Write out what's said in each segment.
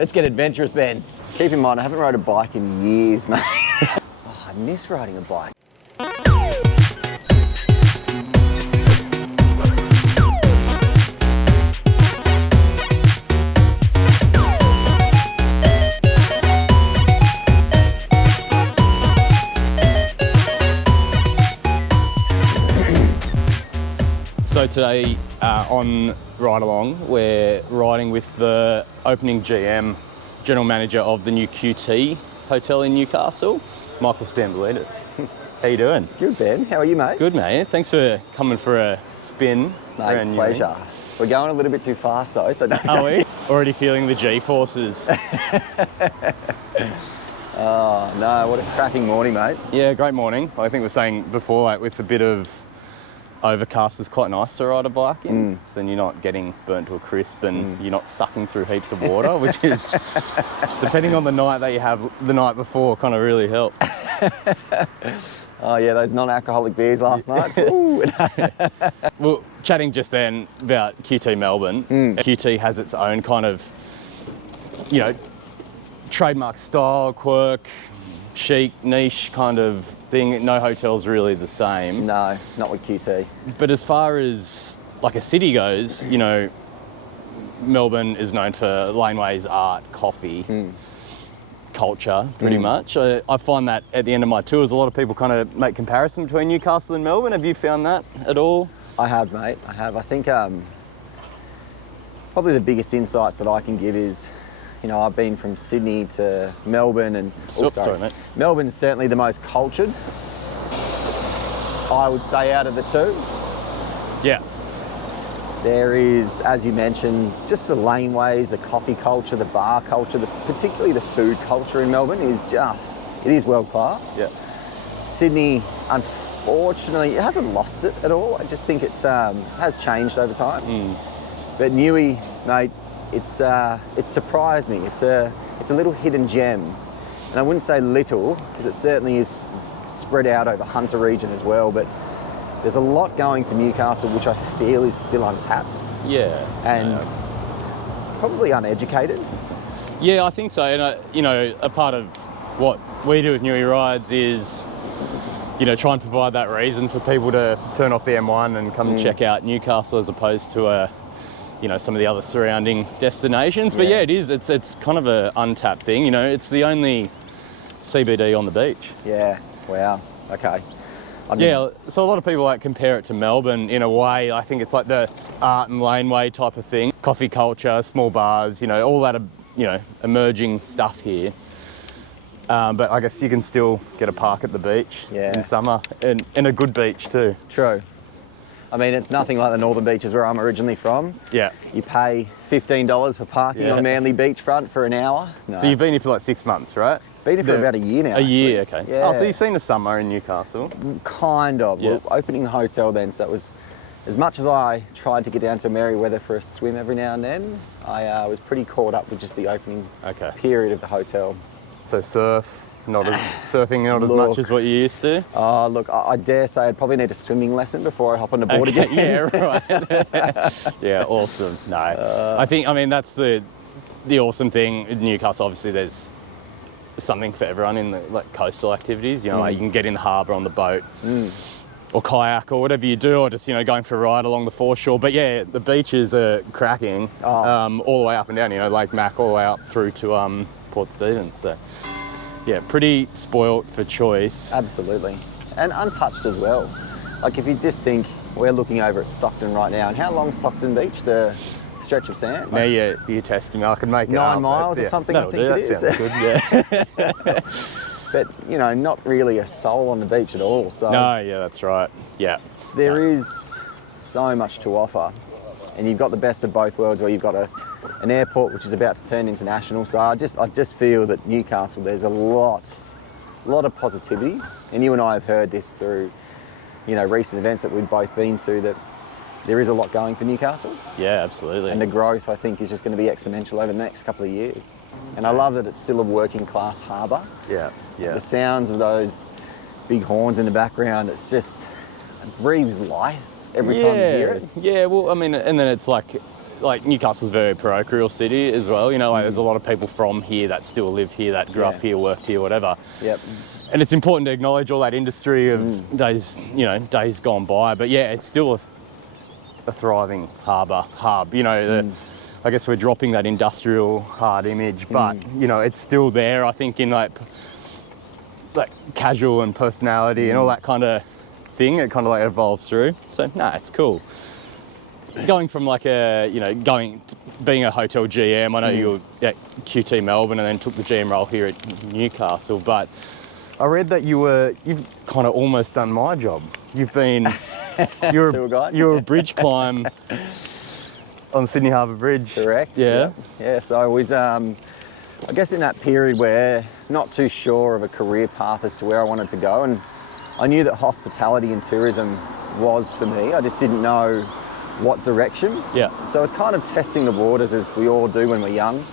Let's get adventurous, Ben. Keep in mind, I haven't rode a bike in years, mate. Oh, I miss riding a bike. So today on Ride Along, we're riding with the opening GM, General Manager of the new QT Hotel in Newcastle, Michael Stamboulidis. How you doing? Good, Ben. How are you, mate? Good, mate. Thanks for coming for a spin. Mate, pleasure. We're going a little bit too fast, though, so no. Are we? Already feeling the G-forces. Oh, no, what a cracking morning, mate. Yeah, great morning. I think we were saying before, like with a bit of overcast, is quite nice to ride a bike in. So then you're not getting burnt to a crisp and you're not sucking through heaps of water, which is, depending on the night that you have the night before, kind of really helps. Oh yeah, those non-alcoholic beers last night. Ooh. Well, chatting just then about QT Melbourne, QT has its own kind of, you know, trademark style, quirk, chic, niche kind of thing. No hotel's really the same. No, not with QT. But as far as like a city goes, you know, Melbourne is known for laneways, art, coffee, culture, pretty much. I find that at the end of my tours, a lot of people kind of make comparison between Newcastle and Melbourne. Have you found that at all? I have, mate. I have. I think probably the biggest insights that I can give is, you know, I've been from Sydney to Melbourne and... Sorry, mate. Melbourne's certainly the most cultured, I would say, out of the two. Yeah. There is, as you mentioned, just the laneways, the coffee culture, the bar culture, particularly the food culture in Melbourne is just, it is world class. Yeah. Sydney, unfortunately, it hasn't lost it at all. I just think it's has changed over time. But Newey, mate, it's surprised me. It's a little hidden gem, and I wouldn't say little because it certainly is spread out over Hunter region as well. But there's a lot going for Newcastle, which I feel is still untapped. Yeah. And probably uneducated. Yeah, I think so. And you know, a part of what we do with Newey Rides is, you know, try and provide that reason for people to turn off the M1 and come and check out Newcastle as opposed to you know, some of the other surrounding destinations. But yeah, it is. It's kind of an untapped thing. You know, it's the only CBD on the beach. Yeah. Wow. Okay. Yeah. So a lot of people like compare it to Melbourne in a way. I think it's like the art and laneway type of thing. Coffee culture, small bars. You know, all that. You know, emerging stuff here. But I guess you can still get a park at the beach in summer, and a good beach too. True. I mean, it's nothing like the northern beaches where I'm originally from. Yeah. You pay $15 for parking on Manly beachfront for an hour. No, so you've been here for like 6 months, right? Been here for about a year now. A year, okay. Yeah. Oh, so you've seen the summer in Newcastle? Kind of. Yeah. We're opening the hotel then, so it was, as much as I tried to get down to Merriweather for a swim every now and then, I was pretty caught up with just the opening period of the hotel. So surfing not as much as what you used to? Oh, look, I dare say I'd probably need a swimming lesson before I hop on the board again. Yeah, right. Yeah, awesome. No, I mean, that's the awesome thing in Newcastle. Obviously, there's something for everyone in the like coastal activities. You know, like you can get in the harbour on the boat, or kayak, or whatever you do, or just, you know, going for a ride along the foreshore. But yeah, the beaches are cracking, all the way up and down. You know, Lake Mac all the way up through to Port Stephens. So yeah, pretty spoilt for choice. Absolutely, and untouched as well. Like if you just think, we're looking over at Stockton right now, and how long's Stockton Beach? The stretch of sand? Now you're testing me. I can make it 9 miles or something, I think it is. That sounds good, yeah. But, you know, not really a soul on the beach at all. So no, yeah, that's right. Yeah. There is so much to offer. And you've got the best of both worlds, where you've got an airport which is about to turn international. So I just feel that Newcastle, there's a lot of positivity. And you and I have heard this through, you know, recent events that we've both been to, that there is a lot going for Newcastle. Yeah, absolutely. And the growth, I think, is just going to be exponential over the next couple of years. And I love that it's still a working class harbour. Yeah, yeah. The sounds of those big horns in the background, it's just, it breathes life every time you hear it. Yeah, well, I mean, and then it's like like Newcastle's a very parochial city as well. You know, like there's a lot of people from here that still live here, that grew up here, worked here, whatever. Yep. And it's important to acknowledge all that industry of days, you know, days gone by. But yeah, it's still a thriving harbour hub. You know, I guess we're dropping that industrial hard image, but you know, it's still there. I think in like casual and personality and all that kind of thing, it kind of like evolves through. So it's cool. Going from like being a hotel GM, I know you were at QT Melbourne and then took the GM role here at Newcastle, but I read that you've kind of almost done my job. You've been, you're a bridge climb on Sydney Harbour Bridge. Correct. Yeah. Yeah, so I was, I guess in that period where not too sure of a career path as to where I wanted to go, and I knew that hospitality and tourism was for me. I just didn't know what direction. Yeah. So I was kind of testing the waters as we all do when we're young.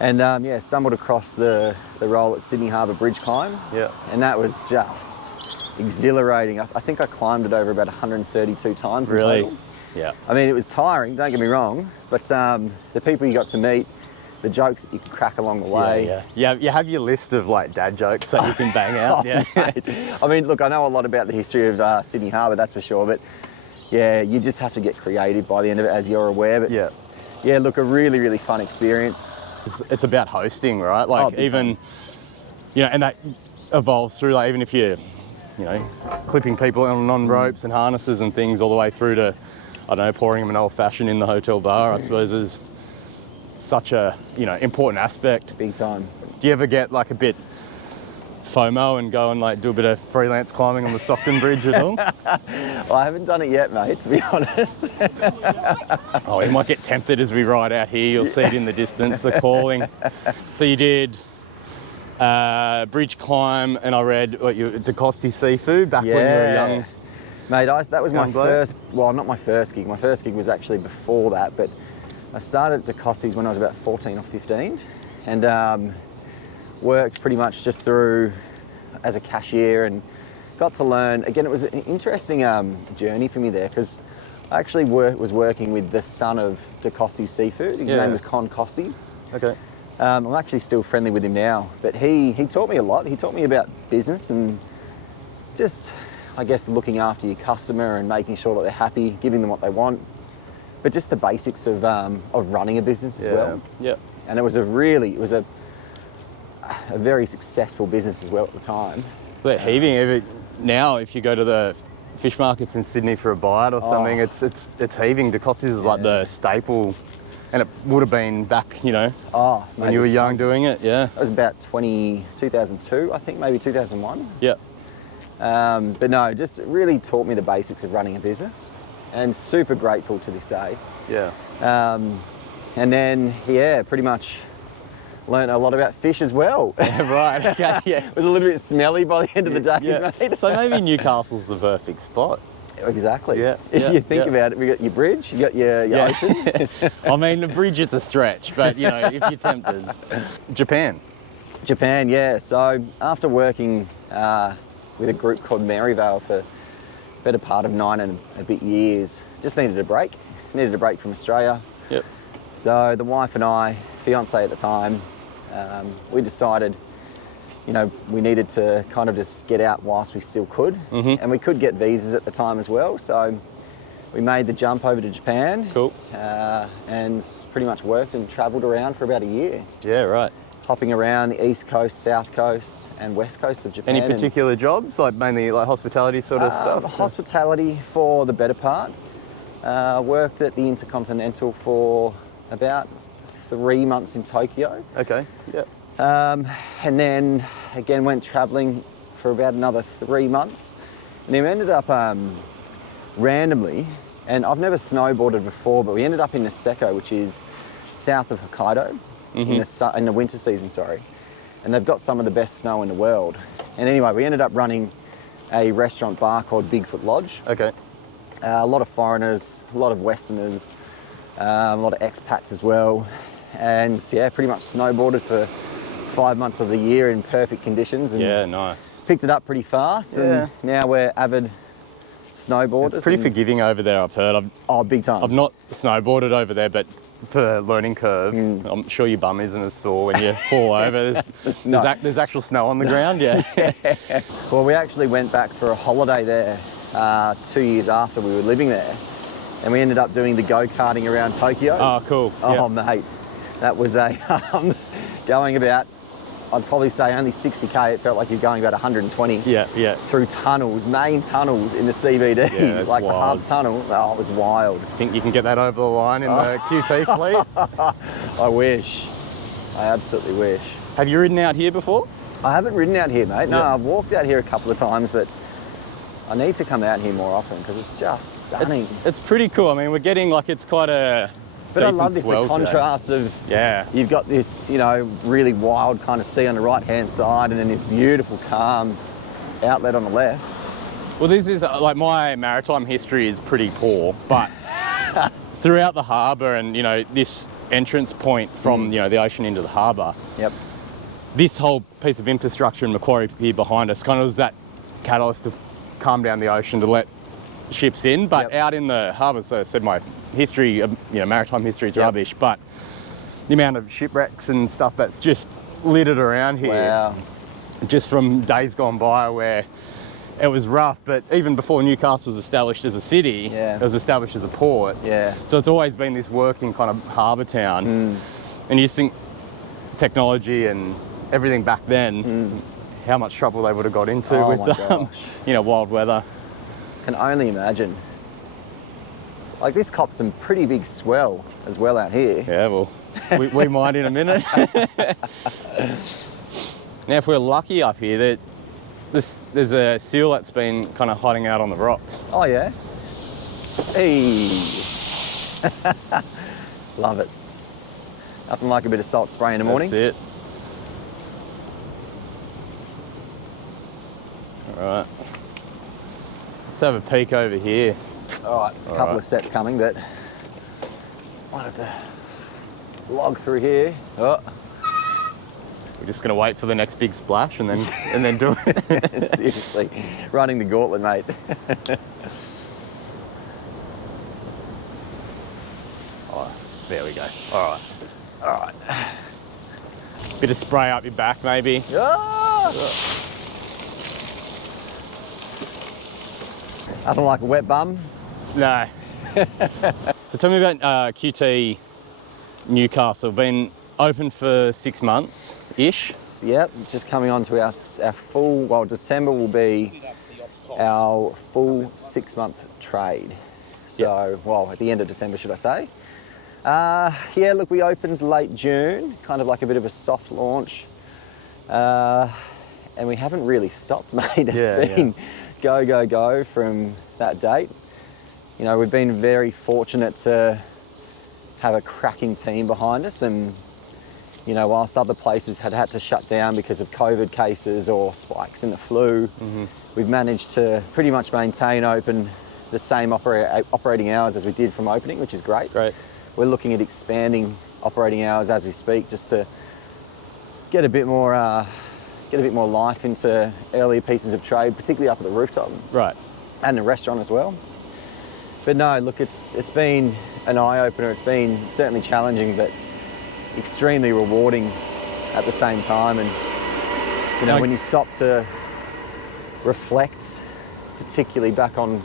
And stumbled across the role at Sydney Harbour Bridge Climb. Yeah. And that was just exhilarating. I think I climbed it over about 132 times in total. Yeah. I mean, it was tiring, don't get me wrong, but the people you got to meet, the jokes that you could crack along the way. Yeah. You have your list of like dad jokes that you can bang out. Mate. I mean, look, I know a lot about the history of Sydney Harbour, that's for sure, but yeah, you just have to get creative by the end of it, as you're aware. But yeah, look, a really, really fun experience. It's about hosting, right? Like even, you know, and that evolves through, like even if you're, you know, clipping people on ropes and harnesses and things all the way through to, I don't know, pouring them an old fashioned in the hotel bar, I suppose is such a, you know, important aspect. Big time. Do you ever get like a bit FOMO and go and like do a bit of freelance climbing on the Stockton Bridge at all? Well, I haven't done it yet, mate, to be honest. Oh, you might get tempted as we ride out here. You'll see it in the distance, the calling. So you did bridge climb, and I read DeCosti Seafood back when you were young. Mate, that was my bloke? first, well, not my first gig. My first gig was actually before that, but I started at DeCosti's when I was about 14 or 15, and worked pretty much just through as a cashier and got to learn. Again, it was an interesting journey for me there, because I actually was working with the son of DeCosti Seafood. His name was Con Costi. Okay. I'm actually still friendly with him now, but he taught me a lot. He taught me about business and just, I guess, looking after your customer and making sure that they're happy, giving them what they want, but just the basics of running a business as well. Yeah. And it was a very successful business as well at the time. But heaving, now if you go to the fish markets in Sydney for a bite or something, it's heaving. DeCosti's is like the staple, and it would have been back, you know, when you were young doing it. Yeah. That was about 2002, I think, maybe 2001. Yeah. But no, just really taught me the basics of running a business, and super grateful to this day. Yeah. And then, pretty much learned a lot about fish as well. Right, okay, yeah. It was a little bit smelly by the end of the day, mate. So maybe Newcastle's the perfect spot. Exactly. Yeah. If you think about it, we got your bridge, you got your ocean. I mean, the bridge is a stretch, but you know, if you're tempted. Japan, yeah. So after working with a group called Maryvale for the better part of 9 and a bit years, just needed a break. Needed a break from Australia. Yep. So the wife and I, fiance at the time, we decided, you know, we needed to kind of just get out whilst we still could. And we could get visas at the time as well. So we made the jump over to Japan. Cool. And pretty much worked and travelled around for about a year. Yeah, right. Hopping around the east coast, south coast and west coast of Japan. Any particular jobs, like mainly like hospitality sort of stuff? Hospitality for the better part. Worked at the Intercontinental for about 3 months in Tokyo. Okay, yeah. And then again went travelling for about another 3 months. And then we ended up randomly, and I've never snowboarded before, but we ended up in Niseko, which is south of Hokkaido, in the winter season, sorry. And they've got some of the best snow in the world. And anyway, we ended up running a restaurant bar called Bigfoot Lodge. Okay. A lot of foreigners, a lot of Westerners, a lot of expats as well. And yeah, pretty much snowboarded for 5 months of the year in perfect conditions. And yeah, nice. Picked it up pretty fast, and now we're avid snowboarders. It's pretty and- forgiving over there, I've heard. Oh, big time. I've not snowboarded over there, but for the learning curve, I'm sure your bum isn't as sore when you fall over. There's actual snow on the ground, yeah. Well, we actually went back for a holiday there 2 years after we were living there, and we ended up doing the go-karting around Tokyo. Oh, cool. Oh, yeah. mate, that was going about, I'd probably say only 60k. It felt like you're going about 120. Yeah. Through tunnels, main tunnels in the CBD, Yeah, that's like the wild. hub tunnel. Oh, it was wild. Think you can get that over the line in the QT fleet? I wish. I absolutely wish. Have you ridden out here before? I haven't ridden out here, mate. No, Yeah. I've walked out here a couple of times, but I need to come out here more often because it's just stunning. It's pretty cool. I mean, we're getting like it's quite a But I decent love this, the swell today. contrast of, Yeah. you've got this, really wild kind of sea on the right-hand side and then this beautiful, calm outlet on the left. Well, this is like my maritime history is pretty poor, but throughout the harbour and this entrance point from the ocean into the harbour, Yep. this whole piece of infrastructure in Macquarie Pier behind us kind of was that catalyst to calm down the ocean to let ships in. But Yep. out in the harbour, so I said my history, maritime history is Yep. rubbish, but the amount of shipwrecks and stuff that's just littered around here, Wow. just from days gone by where it was rough, but even before Newcastle was established as a city, Yeah. it was established as a port. Yeah. So it's always been this working kind of harbour town. And you just think technology and everything back then, how much trouble they would have got into Oh with my gosh. wild weather. Can only imagine. Like, this cops some pretty big swell as well out here. Yeah, well, we might in a minute. Now, if we're lucky up here, there's a seal that's been kind of hiding out on the rocks. Oh, yeah? Hey. Love it. Nothing like a bit of salt spray in the morning. That's it. All right. Let's have a peek over here. All right, a couple of sets coming, but might have to log through here. Oh, We're just going to wait for the next big splash and then do it. seriously, running the gauntlet, mate. Oh, there we go. All right. Bit of spray up your back, maybe. Ah! Nothing like a wet bum. No. So tell me about QT Newcastle. Been open for 6 months-ish. Yep, just coming on to our full, well, December will be our full 6-month trade. So, well, at the end of December, should I say. Yeah, look, we opened late June, kind of like a bit of a soft launch. And we haven't really stopped, mate. It's been go, go, go from that date. We've been very fortunate to have a cracking team behind us, and whilst other places had to shut down because of COVID cases or spikes in the flu, we've managed to pretty much maintain open the same operating hours as we did from opening, which is great. Great. We're looking at expanding operating hours as we speak, just to get a bit more life into earlier pieces of trade, particularly up at the rooftop. Right. And the restaurant as well. But no, look, it's been an eye-opener. It's been certainly challenging, but extremely rewarding at the same time. And when you stop to reflect, particularly back on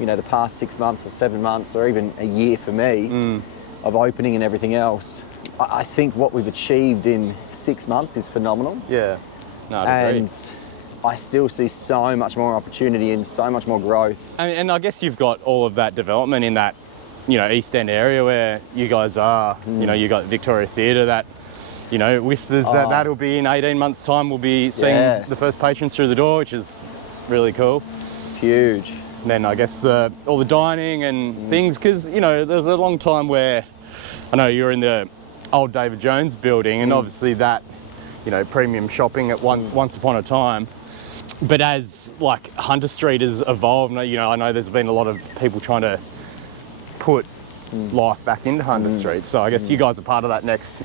the past 6 months or 7 months or even a year for me of opening and everything else, I think what we've achieved in 6 months is phenomenal. Yeah. No, I'd agree. And I still see so much more opportunity and so much more growth. And I guess you've got all of that development in that, East End area where you guys are. You got Victoria Theatre that, whispers that that'll be in 18 months' time. We'll be seeing the first patrons through the door, which is really cool. It's huge. And then I guess all the dining and things, because, there's a long time where I know you're in the old David Jones building, and obviously that, premium shopping at once upon a time. But as like Hunter Street has evolved, I know there's been a lot of people trying to put life back into Hunter Street. So I guess you guys are part of that next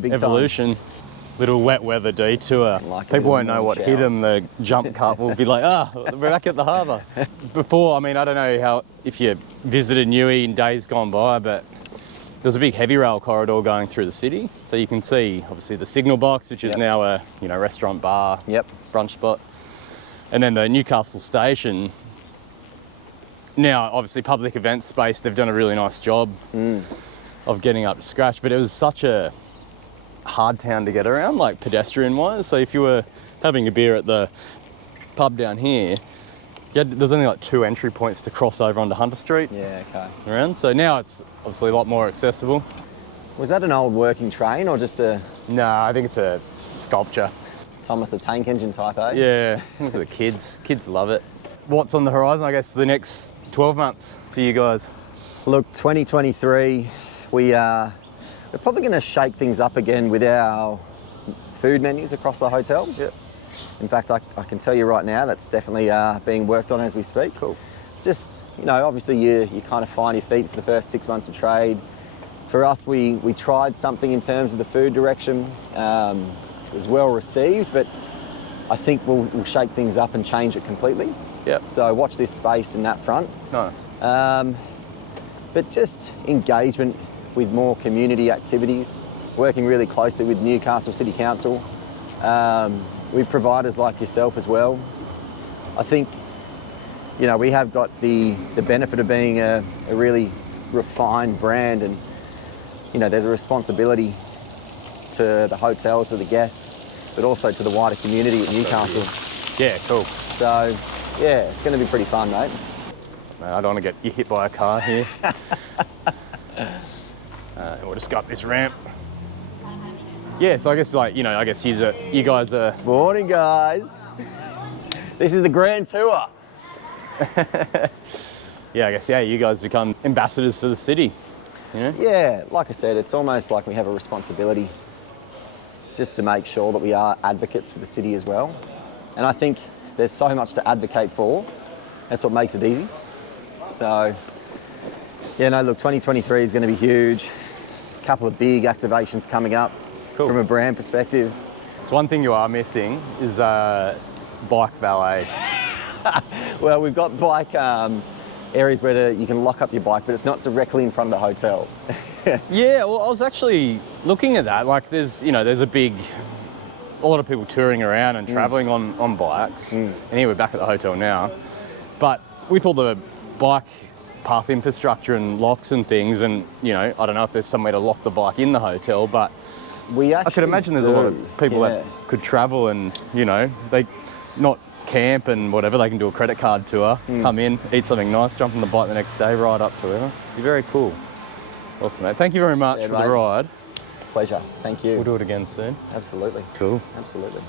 Big evolution. Time. little wet weather detour. Like a People little won't know morning what shower. hit them. The jump cut will be like, we're back at the harbour. Before, I mean, I don't know if you visited Newey in days gone by, but there's a big heavy rail corridor going through the city. So you can see, obviously, the signal box, which is Yep. now a restaurant, bar, Yep. brunch spot. And then the Newcastle station, now obviously public event space, they've done a really nice job of getting up to scratch, but it was such a hard town to get around, like pedestrian wise. So if you were having a beer at the pub down here, there's only like 2 entry points to cross over onto Hunter Street Yeah, okay. around. So now it's obviously a lot more accessible. Was that an old working train or just a No, I think it's a sculpture. Thomas the Tank Engine type, eh? Yeah, look at the kids. Kids love it. What's on the horizon, I guess, the next 12 months for you guys? Look, 2023, we're probably going to shake things up again with our food menus across the hotel. Yep. In fact, I can tell you right now, that's definitely being worked on as we speak. Cool. Just, obviously you kind of find your feet for the first 6 months of trade. For us, we tried something in terms of the food direction. It was well received, but I think we'll shake things up and change it completely. Yep. So watch this space in that front. Nice. But just engagement with more community activities, working really closely with Newcastle City Council, with providers like yourself as well. I think, we have got the benefit of being a really refined brand, and, there's a responsibility to the hotel, to the guests, but also to the wider community at Newcastle. Yeah, cool. So, yeah, it's going to be pretty fun, mate. Man, I don't want to get you hit by a car here. We'll just go up this ramp. Yeah, so I guess you guys are... Morning, guys. This is the grand tour. Yeah, I guess, you guys become ambassadors for the city, Yeah, like I said, it's almost like we have a responsibility just to make sure that we are advocates for the city as well. And I think there's so much to advocate for. That's what makes it easy. So, look, 2023 is going to be huge. A couple of big activations coming up from a brand perspective. So one thing you are missing is bike valet. Well, we've got bike areas where you can lock up your bike, but it's not directly in front of the hotel. Yeah, well, I was actually looking at that. Like, there's a lot of people touring around and travelling on bikes. And here we're back at the hotel now. But with all the bike path infrastructure and locks and things, and, I don't know if there's somewhere to lock the bike in the hotel, but I could imagine there's a lot of people that could travel and, they not camp and whatever, they can do a credit card tour, come in, eat something nice, jump on the bike the next day, ride up to wherever. Be very cool. Awesome, mate. Thank you very much for the ride. Pleasure. Thank you. We'll do it again soon. Absolutely. Cool. Absolutely.